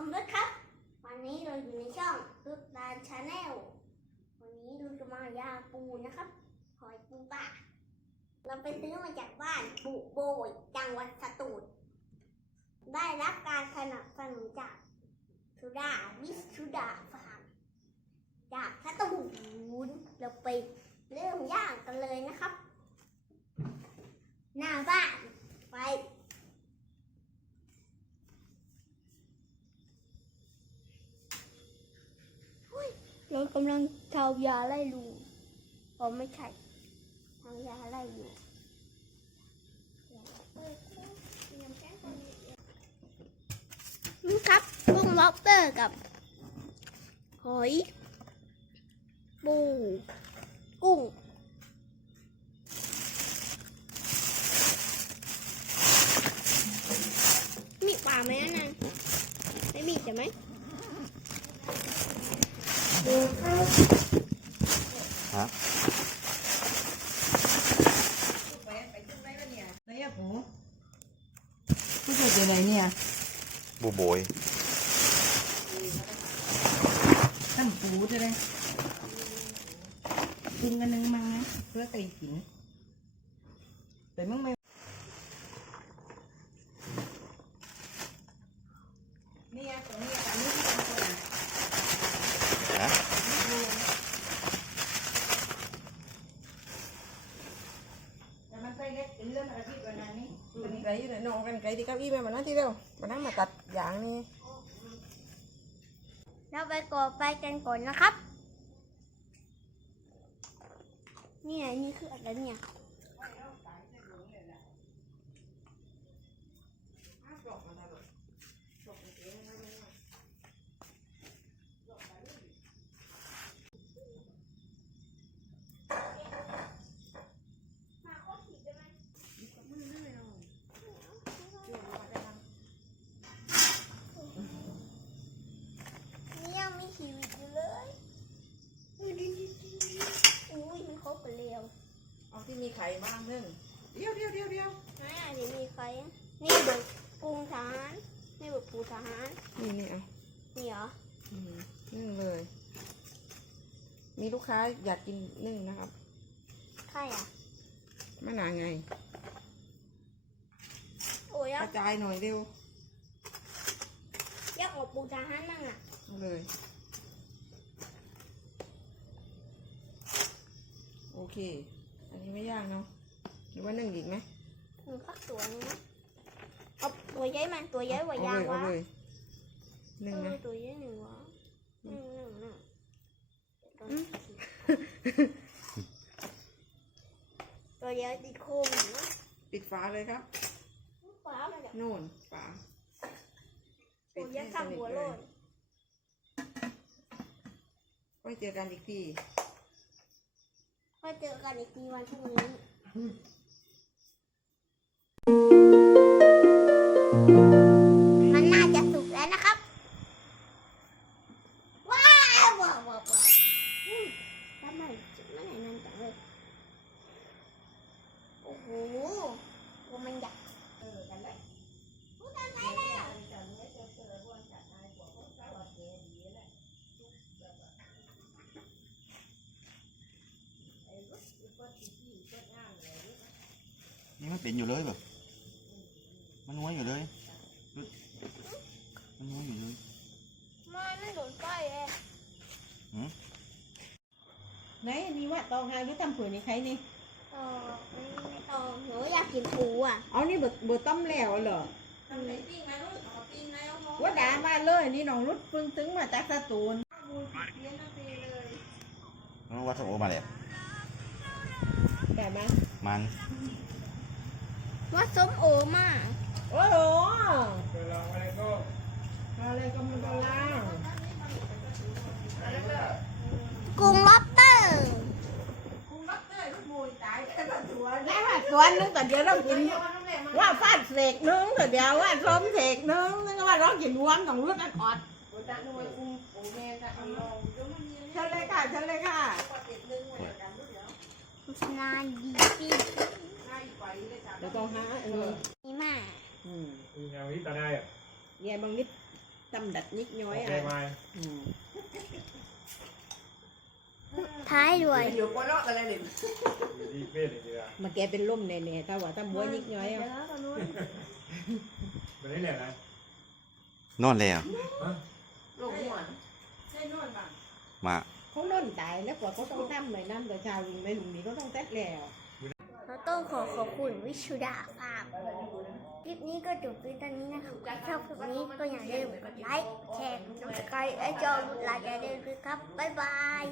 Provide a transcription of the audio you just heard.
มด้วยครับ วันนี้เราอยู่ในช่องรุดดานชาแนลวันนี้เราจะมาย่างปูนะครับ หอยปูป่าเราไปซื้อมาจากบ้านปุโบยจังหวัดสตูลได้รับการสนับสนุนจากสุดาวิสุดาฟาร์มจากสตูลเราไปเริ่มย่างกันเลยนะครับ หน้าบ้านไป เรา กำลังทายาไล่ลูอ๋อไม่ใช่ทายาไล่ลูนี่ครับกุ้งล็อบเตอร์กับ หอย ปู กุ้งมีปลาไหมอันนั้นไม่มีใช่ไหม ไหนอะปูผู้ชายอยู่ไหนเนี่ยบูโบยท่านปูใช่ไหมกินกันหนึ่งมั้งนะเพื่อไก่กินแต่มึงไม่เนี่ยตรงนี้อันนี้ที่เป็นคนอะ นะ แต่มันไปเล็กเป็นเรื่องอะไรที่วันนั้นนี่ ไก่อยู่ไหนน้องกันไก่ที่เก้าอี้แม่มานั่งที่เดียวมานั่งมาตัดอย่างนี้เราไปก่อไฟกันก่อนนะครับ นี่ไงนี่คืออะไรเนี่ย นี่ยังมีชีวิตอยู่เลยอุ้ยมันครบไปเร็ว เอาที่มีไข่บ้างเรื่องเดียวเดียวเดียวเดียวอ่าเดี๋ยวมีไฟนี่เบิกกุ้งทหารนี่เบิกปูทหารนี่นี่เอานี่เหรออืมนึ่งเลย มีลูกค้าอยากกินนึ่งนะครับใครอะมะนาวไง โอ้ยกยัระจายหน่อยเร็วยักออกปูทหารมั่งอะเอาเลย โอเค อันนี้ไม่ยากเนาะหรือว่านึ่งอีกไหมหนึ่งสักตัวนึงนะเอาตัวใหญ่มันตัวใหญ่กว่าเอายาเลงยเอาวะเลยนึ่งเอนะอตัวใหญ่หนึ่งวะหนึ่งหนึ่งหนึ่งตัวเดียวติดโคมอยู่นะปิดฝาเลยครับฟ้ามาจากโน่นฝาตัวยักษ์ทำหัวโลนไว้เจอกันอีกที ก็เจอกันอีกทีวันพรุ่งนี้มันน่าจะสุกแล้วนะครับ ว้าวว้าวว้าวว้าวอืมทำไมมันไหนนั่นจังเลย โอ้โหว่ามันใหญ่เออกันเลยพูดอะไรเนี่ย นี่มันเป็นอยู่เลยแบบมันน้วยอยู่เลยมันน้วยอยู่เลยไม่ไม่โดนไฟเลยไหนอันนี้ว่าตองหาหรือทำผืนนี่ใครนี่เออไม่ต้องหนูอยากกินปูอะเอานี่เบิดเบิดต้มแล้วเหรอทำไหนปิ้งไหมลูกเอาปิ้งไหมเอาหม้อว่าด่ามาเลยนี่น้องรุดเพิ่งถึงมาจากสตูลเลี้ยงนาทีเลยมันวัดสโอมาแล้ว แต่มามันว่าส้มโอมากโอ้โหอะไรก็มันก็ล่างกุ้งล็อบสเตอร์คุณรักเต้ยคุณมวยตายแค่ละตัวได้ว่าตัวนึงแต่เดียวเรากินว่าฟาดเสกนึงแต่เดียวว่าส้มเสกนึงนึกว่าเรากินวันของรุดอันออดจะหน่วยอุ้มปูแม่จะเอาลองเดี๋ยวมันมีเชิญเลยค่ะเชิญเลยค่ะ ปฏิทินหน่วยกันลูกเดี๋ยวโฆษณาดีปีง่ายไปเลยจ้ะเดี๋ยวต้องหาเอันนี้นี่มาอืมยังนี้ตาได้อะแย่บางนิดตำดัดนิดย้อยโอเคอะไหมอืมท้ายด้วยอยู่ก็รอกันเลยหนึ่งอยู่ที่เพื่อนจริงๆอะมาแกเป็นล่มแน่ๆถ้าว่าตำบัวนิดย้อยอะมันนี่เนี่ยนะนอนแล้ว ลงหัวได้นวดบ้างมา ตายแล้วกว่าเขาต้องทำเลยนั่นแต่ชาวลิงในถุงนี้ก็ต้องเซ็ตแล้วเราต้องขอขอบคุณวิชุดาฟาร์มคลิปนี้ก็จบเพียงเท่านี้นะครับชอบคลิปนี้ก็อย่าลืมกดไลค์แชร์กดซับสไครต์ไอ้จอรุดลาจะเดินคือครับบ๊ายบาย